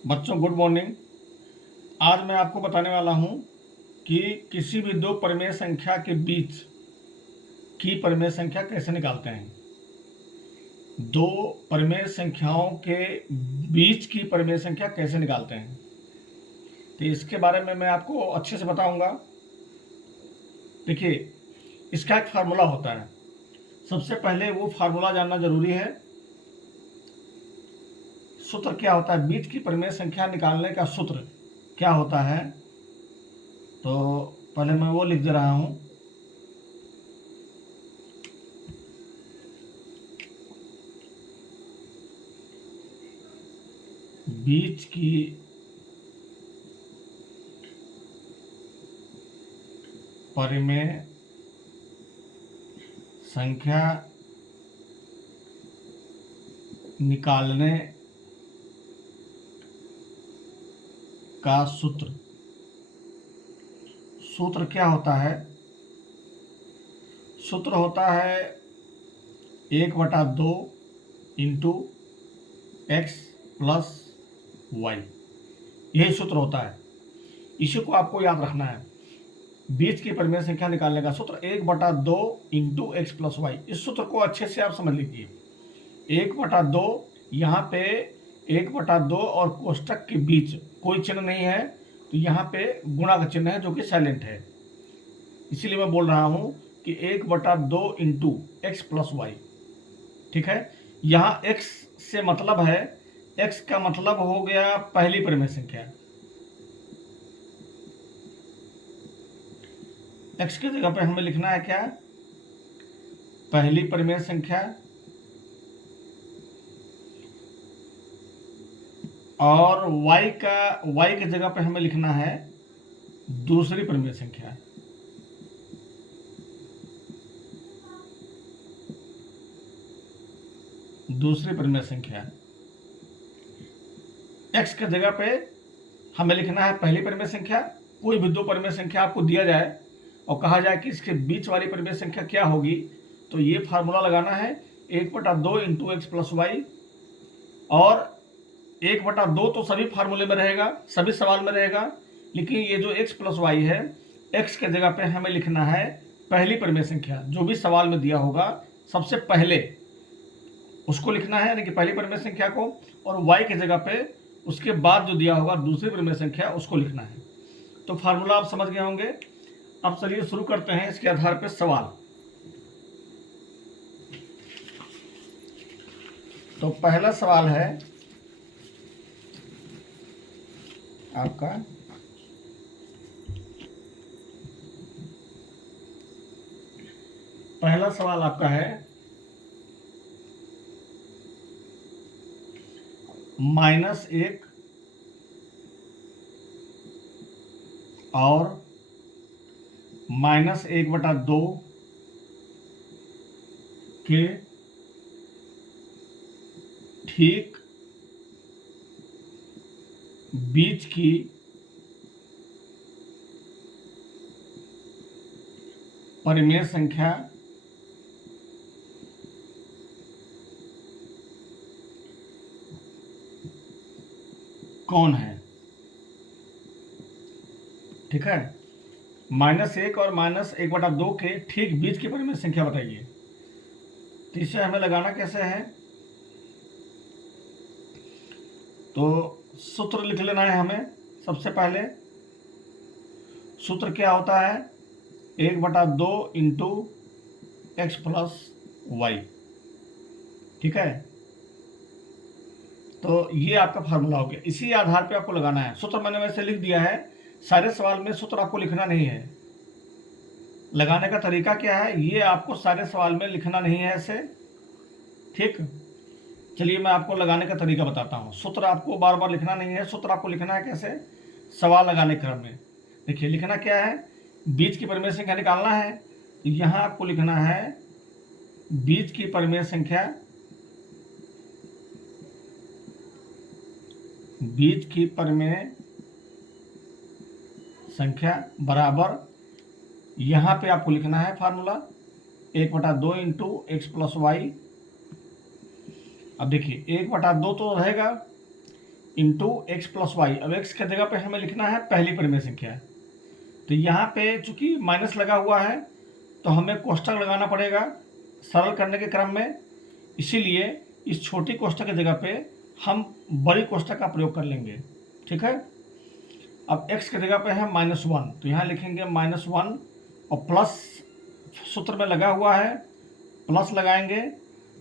बच्चों good morning. आज मैं आपको बताने वाला हूं कि किसी भी दो परिमेय संख्या के बीच की परिमेय संख्या कैसे निकालते हैं। दो परिमेय संख्याओं के बीच की परिमेय संख्या कैसे निकालते हैं, तो इसके बारे में मैं आपको अच्छे से बताऊंगा। देखिए, इसका एक फार्मूला होता है। सबसे पहले वो फार्मूला जानना जरूरी है। सूत्र क्या होता है, बीच की परिमेय संख्या निकालने का सूत्र क्या होता है, तो पहले मैं वो लिख दे रहा हूं। बीच की परिमेय संख्या निकालने का सूत्र क्या होता है। सूत्र होता है 1/2 इंटू एक्स प्लस वाई। यही सूत्र होता है, इसी को आपको याद रखना है। बीच की परिमेय संख्या निकालने का सूत्र 1/2 इंटू एक्स प्लस वाई। इस सूत्र को अच्छे से आप समझ लीजिए। 1/2, यहाँ पे 1/2 और कोष्टक के बीच कोई चिन्ह नहीं है, तो यहाँ पे गुणा का चिन्ह है जो कि साइलेंट है। इसीलिए मैं बोल रहा हूँ कि 1/2 इंटू एक्स प्लस वाई। ठीक है, यहाँ x से मतलब है, x का मतलब हो गया पहली परिमेय संख्या। x की जगह पे हमें लिखना है क्या, पहली परिमेय संख्या, और y की जगह पे हमें लिखना है दूसरी परिमेय संख्या। दूसरी परिमेय संख्या x की जगह पे हमें लिखना है पहली परिमेय संख्या। कोई भी दो परिमेय संख्या आपको दिया जाए और कहा जाए कि इसके बीच वाली परिमेय संख्या क्या होगी, तो ये फार्मूला लगाना है 1/2 इंटू एक्स प्लस वाई। और 1/2 तो सभी फार्मूले में रहेगा, सभी सवाल में रहेगा, लेकिन ये जो x प्लस वाई है, x के जगह पे हमें लिखना है पहली परिमेय संख्या। जो भी सवाल में दिया होगा सबसे पहले उसको लिखना है, यानी कि पहली परिमेय संख्या को, और y की जगह पे उसके बाद जो दिया होगा दूसरी परिमेय संख्या उसको लिखना है। तो फार्मूला आप समझ गए होंगे। अब चलिए शुरू करते हैं इसके आधार पर सवाल। तो पहला सवाल है आपका, पहला सवाल आपका है -1 और -1/2 के ठीक बीच की परिमेय संख्या कौन है। ठीक है, -1 और -1/2 के ठीक बीच की परिमेय संख्या बताइए। तो इसे हमें लगाना कैसे है, तो सूत्र लिख लेना है हमें। सबसे पहले सूत्र क्या होता है, 1/2 इंटू एक्स प्लस वाई। ठीक है, तो ये आपका फार्मूला हो गया। इसी आधार पे आपको लगाना है। सूत्र मैंने वैसे लिख दिया है, सारे सवाल में सूत्र आपको लिखना नहीं है। लगाने का तरीका क्या है, ये आपको सारे सवाल में लिखना नहीं है ऐसे। ठीक, चलिए मैं आपको लगाने का तरीका बताता हूँ। सूत्र आपको बार बार लिखना नहीं है। सूत्र आपको लिखना है कैसे, सवाल लगाने क्रम में। देखिए, लिखना क्या है, बीच की परिमेय संख्या निकालना है, तो यहाँ आपको लिखना है बीच की परिमेय संख्या, बीच की परिमेय संख्या बराबर, यहाँ पे आपको लिखना है formula 1/2 into x plus y. अब देखिए 1/2 तो रहेगा, इंटू एक्स प्लस वाई। अब एक्स की जगह पे हमें लिखना है पहली परिमेय संख्या। तो यहाँ पे चूंकि माइनस लगा हुआ है तो हमें कोष्ठक लगाना पड़ेगा सरल करने के क्रम में, इसीलिए इस छोटी कोष्ठक की जगह पे हम बड़ी कोष्ठक का प्रयोग कर लेंगे। ठीक है। अब x की जगह पे है -1, तो यहाँ लिखेंगे -1 और प्लस सूत्र में लगा हुआ है, प्लस लगाएंगे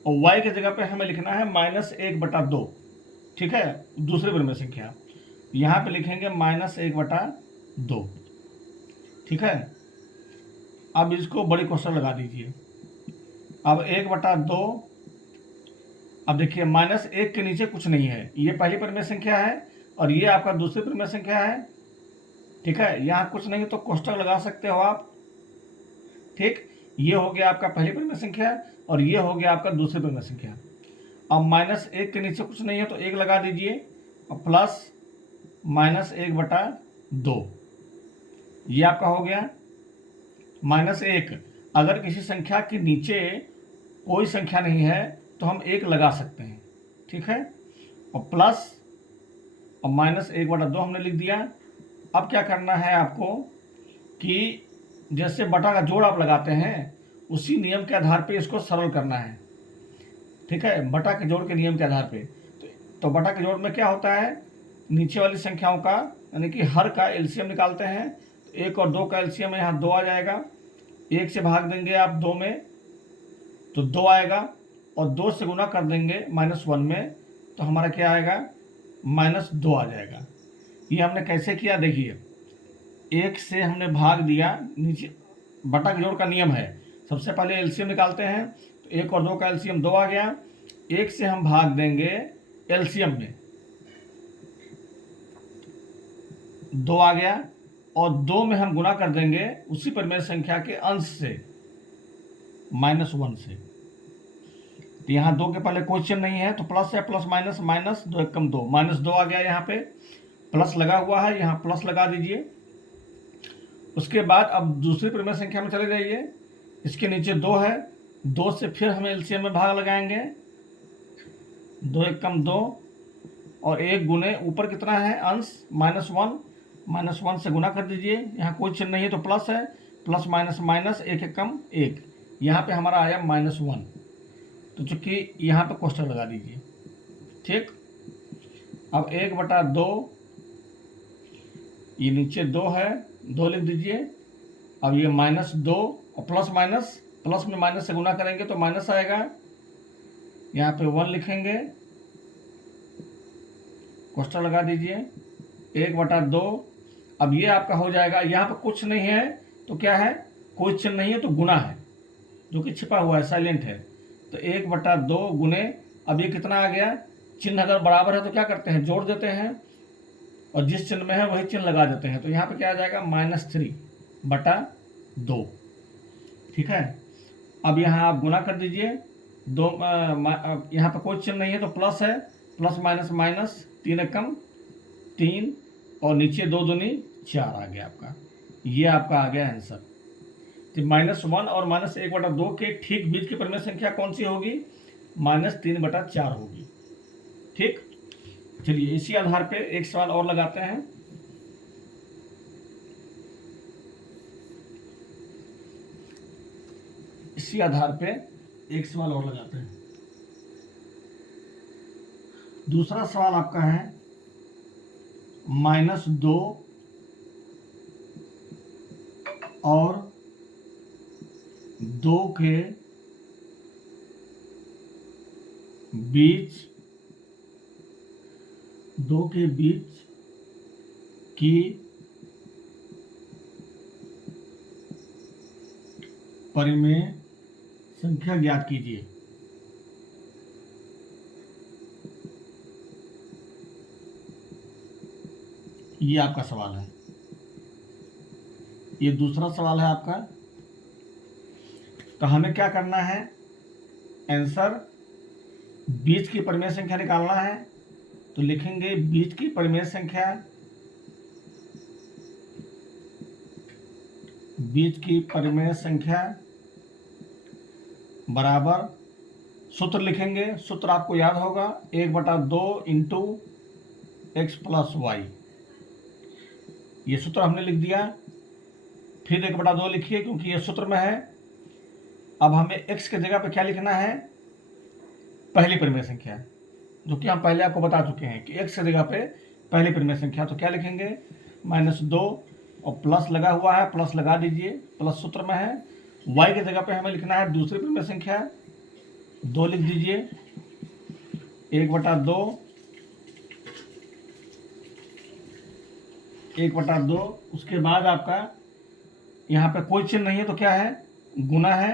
और y की जगह पे हमें लिखना है -1/2। ठीक है, दूसरी परिमेय संख्या यहाँ पे लिखेंगे -1/2। ठीक है। अब इसको बड़ी कोष्ठक लगा दीजिए। अब 1/2, अब देखिए -1 के नीचे कुछ नहीं है, ये पहली परिमेय संख्या है और ये आपका दूसरी परिमेय संख्या है। ठीक है, यहाँ कुछ नहीं तो कोष्ठक लगा सकते हो आप। ठीक, ये हो गया आपका पहली परिमेय संख्या और ये हो गया आपका दूसरी परिमेय संख्या। अब -1 के नीचे कुछ नहीं है तो 1 लगा दीजिए और प्लस -1/2, ये आपका हो गया -1। अगर किसी संख्या के नीचे कोई संख्या नहीं है तो हम 1 लगा सकते हैं। ठीक है, और प्लस और -1/2 हमने लिख दिया। अब क्या करना है आपको कि जैसे बटा का जोड़ आप लगाते हैं उसी नियम के आधार पे इसको सरल करना है। ठीक है, बटा के जोड़ के नियम के आधार पे तो बटा के जोड़ में क्या होता है, नीचे वाली संख्याओं का यानी कि हर का एलसीएम निकालते हैं। 1 और 2 का एलसीएम यहाँ 2 आ जाएगा। 1 से भाग देंगे आप 2 में तो 2 आएगा और 2 से गुना कर देंगे -1 में तो हमारा क्या आएगा, -2 आ जाएगा। ये हमने कैसे किया देखिए, 1 से हमने भाग दिया, नीचे बटा के जोड़ का नियम है, सबसे पहले एलसीएम निकालते हैं तो 1 और 2 का एलसीएम 2 आ गया। 1 से हम भाग देंगे एलसीएम में, 2 आ गया और 2 में हम गुना कर देंगे उसी परिमेय संख्या के अंश से -1 से। तो यहाँ 2 के पहले कोई चिन्ह नहीं है तो प्लस है, प्लस माइनस, माइनस 2 = 2, -2 आ गया। यहाँ पे प्लस लगा हुआ है, यहाँ प्लस लगा दीजिए। उसके बाद अब दूसरी परिमेय संख्या में चले जाइए, इसके नीचे 2 है, 2 से फिर हम एलसीएम में भाग लगाएंगे, 2 = 2 और 1 गुने ऊपर कितना है अंश -1 से गुना कर दीजिए। यहाँ कोई चिन्ह नहीं है तो प्लस है, प्लस माइनस माइनस, 1 = 1, यहाँ पे हमारा आया -1। तो चूंकि यहाँ पे कोष्ठक लगा दीजिए। ठीक, अब 1/2, ये नीचे 2 है, 2 लिख दीजिए। अब ये -2 और प्लस माइनस, प्लस में माइनस से गुना करेंगे तो माइनस आएगा, यहाँ पे 1 लिखेंगे, कोष्ठक लगा दीजिए 1/2। अब ये आपका हो जाएगा, यहाँ पे कुछ नहीं है तो क्या है, कोई चिन्ह नहीं है तो गुना है जो कि छिपा हुआ है, साइलेंट है। तो 1/2 गुने, अब ये कितना आ गया, चिन्ह अगर बराबर है तो क्या करते हैं, जोड़ देते हैं और जिस चिन्ह में है वही चिन्ह लगा देते हैं। तो यहाँ पे क्या आ जाएगा, -3/2। ठीक है, अब यहाँ आप गुना कर दीजिए, 2 यहाँ पे कोई चिन्ह नहीं है तो प्लस है, प्लस माइनस माइनस, 3 × 3 और नीचे 2 दूनी 4 आ गया आपका। ये आपका आ गया आंसर। तो -1 और -1/2 के ठीक बीच की परिमेय संख्या कौन सी होगी, -3/4 होगी। ठीक, चलिए इसी आधार पे एक सवाल और लगाते हैं। इसी आधार पे एक सवाल और लगाते हैं। दूसरा सवाल आपका है -2 और 2 के बीच की परिमेय संख्या ज्ञात कीजिए। ये आपका सवाल है, ये दूसरा सवाल है आपका। तो हमें क्या करना है, आंसर बीच की परिमेय संख्या निकालना है। तो लिखेंगे बीच की परिमेय संख्या, बीच की परिमेय संख्या बराबर, सूत्र लिखेंगे, सूत्र आपको याद होगा, 1/2 इंटू x प्लस वाई, ये सूत्र हमने लिख दिया। फिर 1/2 लिखिए क्योंकि ये सूत्र में है। अब हमें x के जगह पे क्या लिखना है, पहली परिमेय संख्या, जो कि हम पहले आपको बता चुके हैं कि x की जगह पे पहली परिमेय संख्या। तो क्या लिखेंगे, -2 और प्लस लगा हुआ है, प्लस लगा दीजिए, प्लस सूत्र में है। y की जगह पे हमें लिखना है दूसरी परिमेय संख्या, 2 लिख दीजिए, 1/2, 1/2। उसके बाद आपका यहाँ पे कोई चिन्ह नहीं है तो क्या है, गुना है।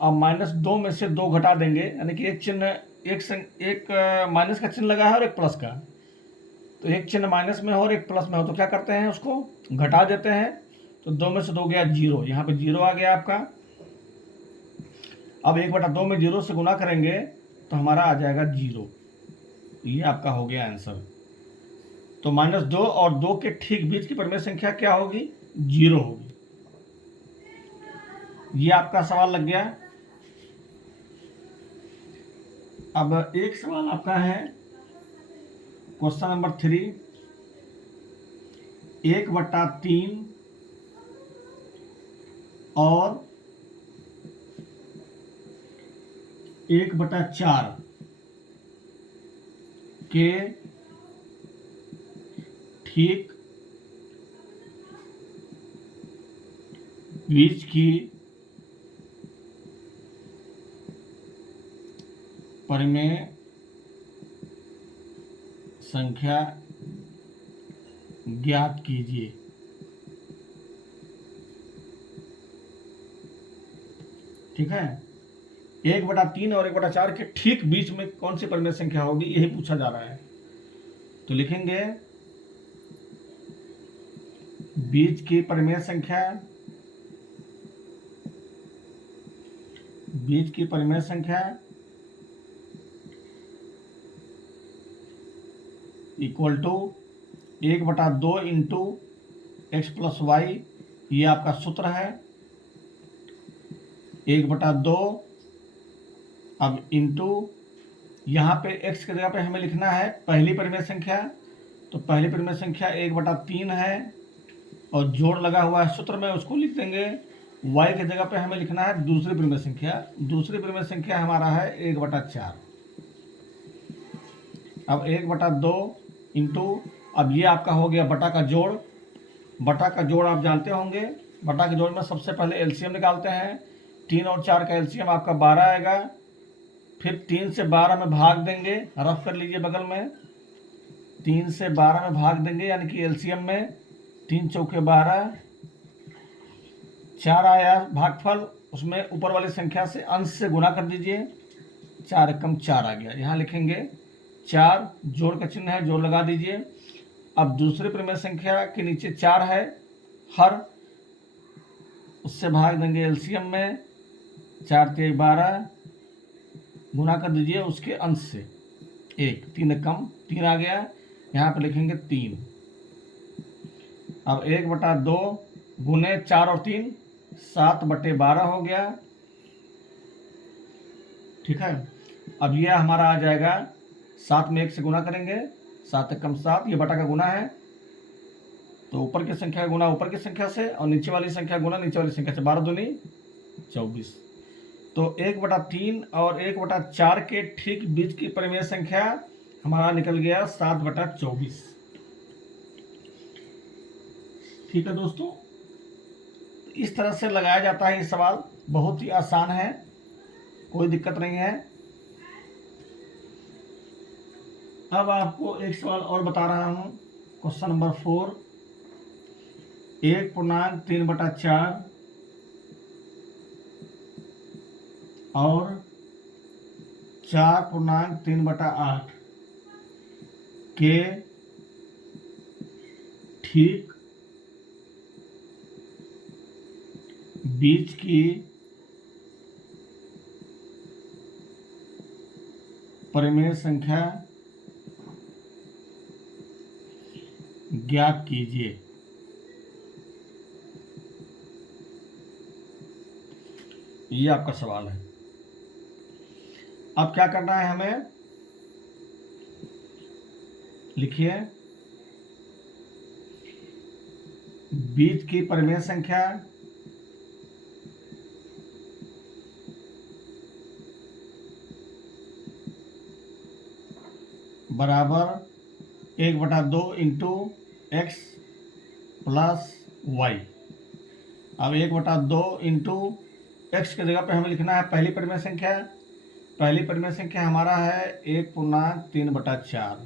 अब -2 में से 2 घटा देंगे, यानी कि एक चिन्ह, एक माइनस का चिन्ह लगा है और एक प्लस का। तो एक चिन्ह माइनस में हो और एक प्लस में हो तो क्या करते हैं, उसको घटा देते हैं। तो 2 में से 2 गया 0, यहाँ पे 0 आ गया आपका। अब 1/2 में 0 से गुना करेंगे तो हमारा आ जाएगा 0। ये आपका हो गया आंसर। तो -2 और 2 के ठीक बीच की परिमेय संख्या क्या होगी, 0 होगी। ये आपका सवाल लग गया। अब एक सवाल आपका है क्वेश्चन नंबर 3, 1/3 और 1/4 के ठीक बीच की परिमेय संख्या ज्ञात कीजिए। ठीक है, 1/3 और 1/4 के ठीक बीच में कौन सी परिमेय संख्या होगी, यही पूछा जा रहा है। तो लिखेंगे बीच की परिमेय संख्या, बीच की परिमेय संख्या equal to 1/2 into x plus y, ये आपका सूत्र है 1/2। अब इंटू यहाँ पे x की जगह पे हमें लिखना है पहली परिमेय संख्या, तो पहली परिमेय संख्या 1/3 है और जोड़ लगा हुआ है सूत्र में, उसको लिख देंगे। y की जगह पे हमें लिखना है दूसरी परिमेय संख्या, दूसरी परिमेय संख्या हमारा है 1/4। अब 1/2 इंटू, अब ये आपका हो गया बटा का जोड़। बटा का जोड़ आप जानते होंगे, बटा के जोड़ में सबसे पहले एलसीएम निकालते हैं। 3 और 4 का एलसीएम आपका 12 आएगा। फिर 3 से 12 में भाग देंगे, रफ कर लीजिए बगल में, 3 से 12 में भाग देंगे, यानी कि एलसीएम में 3 चौके 12, 4 आया भागफल, उसमें ऊपर वाली संख्या से अंश से गुना कर दीजिए, 4 एकम 4 आ गया। यहाँ लिखेंगे 4, जोड़ का चिन्ह है, जोड़ लगा दीजिए। अब दूसरी परिमेय संख्या के नीचे 4 है, हर उससे भाग देंगे एलसीएम में, 4 3 12, गुना कर दीजिए उसके अंश से 1, 3 एकम 3 आ गया। यहाँ पे लिखेंगे 3। अब 1/2 गुने 4 और 3, 7/12 हो गया। ठीक है, अब यह हमारा आ जाएगा, 7 में 1 से गुना करेंगे, 7 एकम 7, ये बटा का गुना है, तो ऊपर की संख्या गुना ऊपर की संख्या से और नीचे वाली संख्या गुना नीचे वाली संख्या से, 12 दूनी 24। तो 1/3 और 1/4 के ठीक बीच की परिमेय संख्या हमारा निकल गया 7/24। ठीक है दोस्तों, इस तरह से लगाया जाता है ये सवाल, बहुत ही आसान है, कोई दिक्कत नहीं है। अब आपको एक सवाल और बता रहा हूँ, क्वेश्चन नंबर 4, 1/3/4 और 4/3/8 के ठीक बीच की परिमेय संख्या ज्ञात कीजिए। ये आपका सवाल है। अब क्या करना है हमें, लिखिए बीच की परिमेय संख्या बराबर 1/2 इंटू एक्स प्लस वाई। अब 1/2 इंटू एक्स की जगह पे हमें लिखना है पहली परिमेय संख्या। पहली परिमेय संख्या हमारा है 1/3/4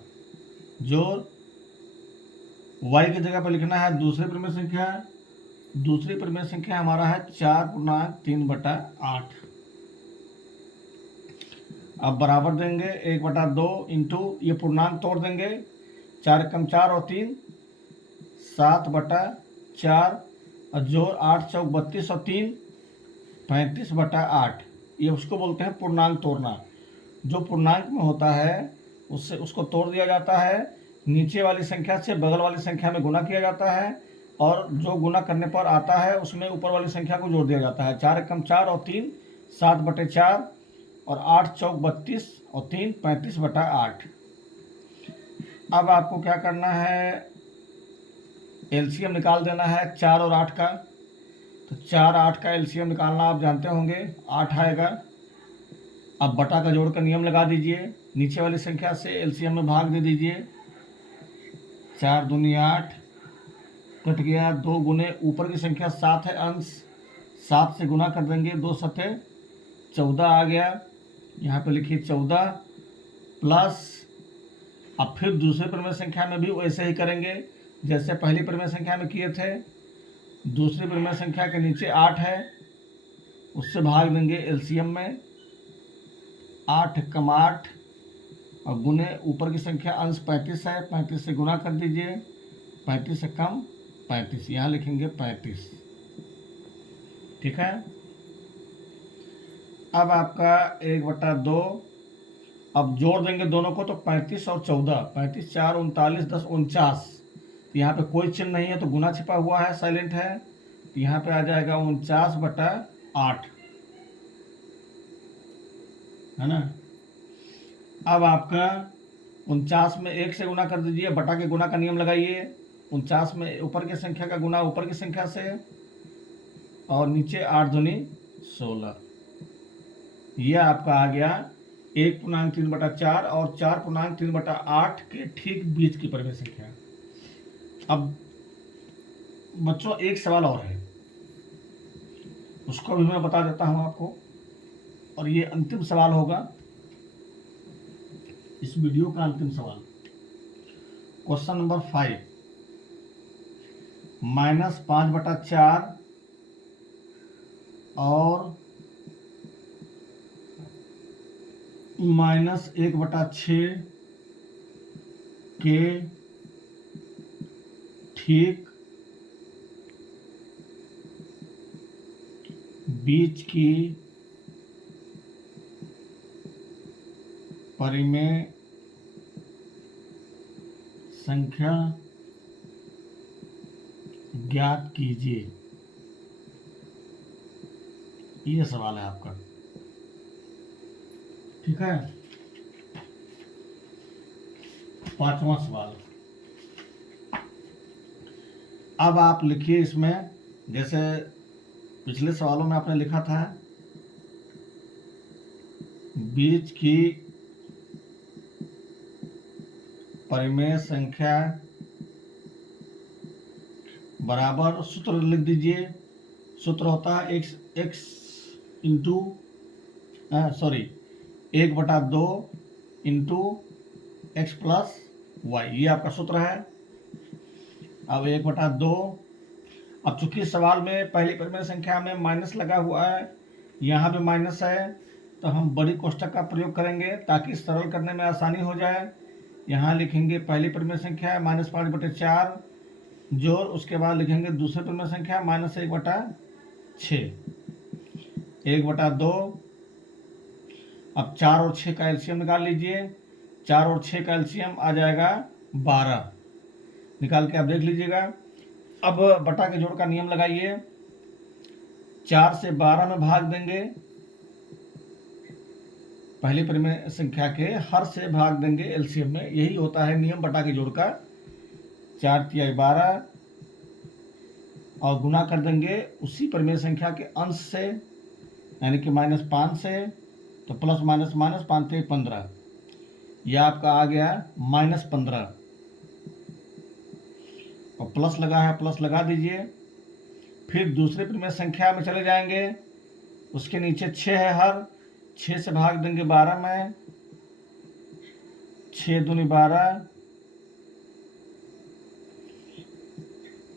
जो वाई की जगह पर लिखना है दूसरी परिमेय संख्या। दूसरी परिमेय संख्या हमारा है 4/3/8। अब बराबर देंगे 1/2 इंटू, ये पूर्णांक तोड़ देंगे, 4 कम 4 और 3 7/4 और जोड़ 8 चौक 32 और 3 35/8। ये उसको बोलते हैं पूर्णांक तोड़ना। जो पूर्णांक में होता है उससे उसको तोड़ दिया जाता है, नीचे वाली संख्या से बगल वाली संख्या में गुना किया जाता है और जो गुना करने पर आता है उसमें ऊपर वाली संख्या को जोड़ दिया जाता है। 4 कम 4 और 3 7/4 और 8 चौक 32 और 3 35/8। अब आपको क्या करना है, एलसीएम निकाल देना है 4 और 8 का। तो 4 8 का एलसीएम निकालना आप जानते होंगे, 8 आएगा। अब बटा का जोड़ का नियम लगा दीजिए, नीचे वाली संख्या से एलसीएम में भाग दे दीजिए। 4 दूनी 8 कट गया, 2 गुने ऊपर की संख्या 7 है, अंश 7 से गुना कर देंगे, 2 सते 14 आ गया। यहाँ पे लिखिए 14 प्लस, अब फिर दूसरे परिमेय संख्या में भी वैसे ही करेंगे जैसे पहली परिमेय संख्या में किए थे। दूसरी परिमेय संख्या के नीचे 8 है, उससे भाग देंगे एलसीएम में। 8 कम 8 और गुने ऊपर की संख्या अंश 35 है, 35 से गुना कर दीजिए, 35 से कम 35, यहाँ लिखेंगे 35। ठीक है। अब आपका 1/2, अब जोड़ देंगे दोनों को तो 35 और 14, 35 4 39 10 49। यहाँ पे कोई चिन्ह नहीं है तो गुना छिपा हुआ है, साइलेंट है, तो यहाँ पे आ जाएगा 49/8, है ना। अब आपका 49 में 1 से गुना कर दीजिए, बटा के गुना का नियम लगाइए। 49 में ऊपर की संख्या का गुना ऊपर की संख्या से और नीचे 8 दूनी 16। यह आपका आ गया 1/3/4 और 4/3/8 के ठीक बीच की परिमेय संख्या। अब बच्चों एक सवाल और है, उसको भी मैं बता देता हूं आपको, और ये अंतिम सवाल होगा, इस वीडियो का अंतिम सवाल। क्वेश्चन नंबर 5, -5/4 और -1/6 के ठीक बीच की परिमेय संख्या ज्ञात कीजिए। ये सवाल है आपका। ठीक है। 5वां सवाल। अब आप लिखिए इसमें, जैसे पिछले सवालों में आपने लिखा था, बीच की परिमेय संख्या बराबर, सूत्र लिख दीजिए। सूत्र होता है x into 1/2 into x plus y, ये आपका सूत्र है। अब 1/2, अब चूंकि सवाल में पहली परिमेय संख्या में माइनस लगा हुआ है, यहाँ भी माइनस है, तो हम बड़ी कोष्ठक का प्रयोग करेंगे ताकि सरल करने में आसानी हो जाए। यहाँ लिखेंगे पहली परिमेय संख्या -5/4 जोड़, उसके बाद लिखेंगे दूसरी परिमेय संख्या -1/6, 1/2। अब 4 और 6 का एलसीएम निकाल लीजिए। 4 और 6 का एलसीएम आ जाएगा 12, निकाल के आप देख लीजिएगा। अब बटा के जोड़ का नियम लगाइए, 4 से 12 में भाग देंगे, पहली परिमेय संख्या के हर से भाग देंगे एलसीएम में, यही होता है नियम बटा के जोड़ का। 4 तिहाई 12, और गुना कर देंगे उसी परिमेय संख्या के अंश से, यानी कि -5 से, तो प्लस माइनस माइनस 5 से 15, यह आपका आ गया -15, और प्लस लगा है, प्लस लगा दीजिए। फिर दूसरे परिमेय संख्या में चले जाएंगे, उसके नीचे 6 है हर, 6 से भाग देंगे 12 में, 6 दूनी 12,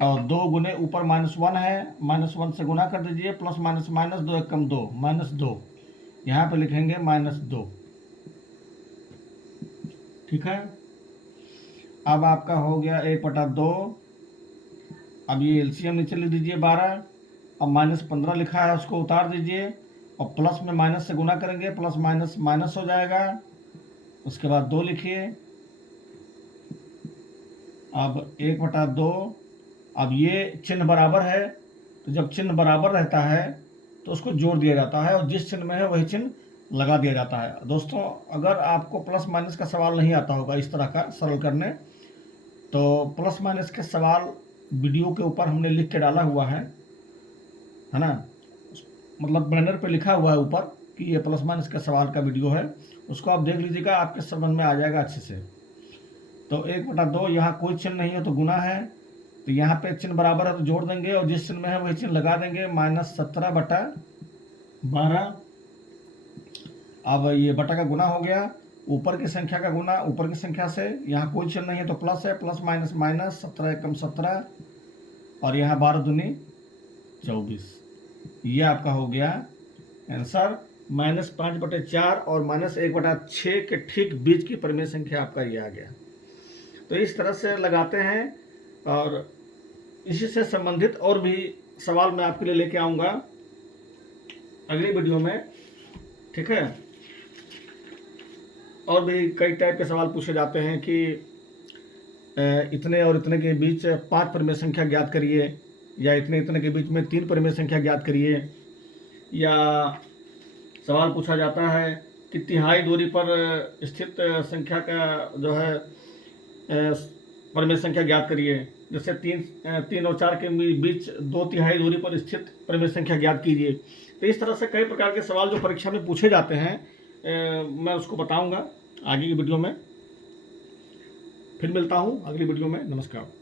और 2 गुने ऊपर -1 है, -1 से गुना कर दीजिए, प्लस माइनस माइनस 2 एकम 2, -2, यहाँ पे लिखेंगे -2। ठीक है, अब आपका हो गया 1/2। अब ये एलसीएम नीचे लिख दीजिए 12, अब -15 लिखा है उसको उतार दीजिए, और प्लस में माइनस से गुना करेंगे, प्लस माइनस माइनस हो जाएगा। उसके बाद 2 लिखिए। अब 1/2, अब ये चिन्ह बराबर है, तो जब चिन्ह बराबर रहता है तो उसको जोड़ दिया जाता है, और जिस चिन्ह में है वही चिन्ह लगा दिया जाता है। दोस्तों, अगर आपको प्लस माइनस का सवाल नहीं आता होगा इस तरह का सरल करने, तो प्लस माइनस के सवाल वीडियो के ऊपर हमने लिख के डाला हुआ है ना, मतलब बैनर पे लिखा हुआ है ऊपर कि ये प्लस माइनस का सवाल का वीडियो है, उसको आप देख लीजिएगा, आपके समझ में आ जाएगा अच्छे से। तो 1/2, यहाँ कोई चिन्ह नहीं है तो गुना है, तो यहाँ पे चिन्ह बराबर है तो जोड़ देंगे, और जिस चिन्ह में है वही चिन्ह लगा देंगे, -17/12। अब ये बटा का गुना हो गया, ऊपर की संख्या का गुना ऊपर की संख्या से, यहाँ कोई चिन्ह नहीं है तो प्लस है, प्लस माइनस माइनस, 17 एकम 17, और यहाँ 12 दूनी 24। ये आपका हो गया आंसर। -5/4 और -1/6 के ठीक बीच की परिमेय संख्या आपका ये आ गया। तो इस तरह से लगाते हैं, और इसी से संबंधित और भी सवाल मैं आपके लिए लेके आऊँगा अगली वीडियो में। ठीक है, और भी कई टाइप के सवाल पूछे जाते हैं कि इतने और इतने के बीच 5 परिमेय संख्या ज्ञात करिए, या इतने इतने के बीच में 3 परिमेय संख्या ज्ञात करिए, या सवाल पूछा जाता है कि तिहाई दूरी पर स्थित संख्या का जो है परिमेय संख्या ज्ञात करिए। जैसे 3 और 4 के बीच 2/3 दूरी पर स्थित परिमेय संख्या ज्ञात कीजिए। तो इस तरह से कई प्रकार के सवाल जो परीक्षा में पूछे जाते हैं, मैं उसको बताऊंगा आगे की वीडियो में। फिर मिलता हूं अगली वीडियो में। नमस्कार।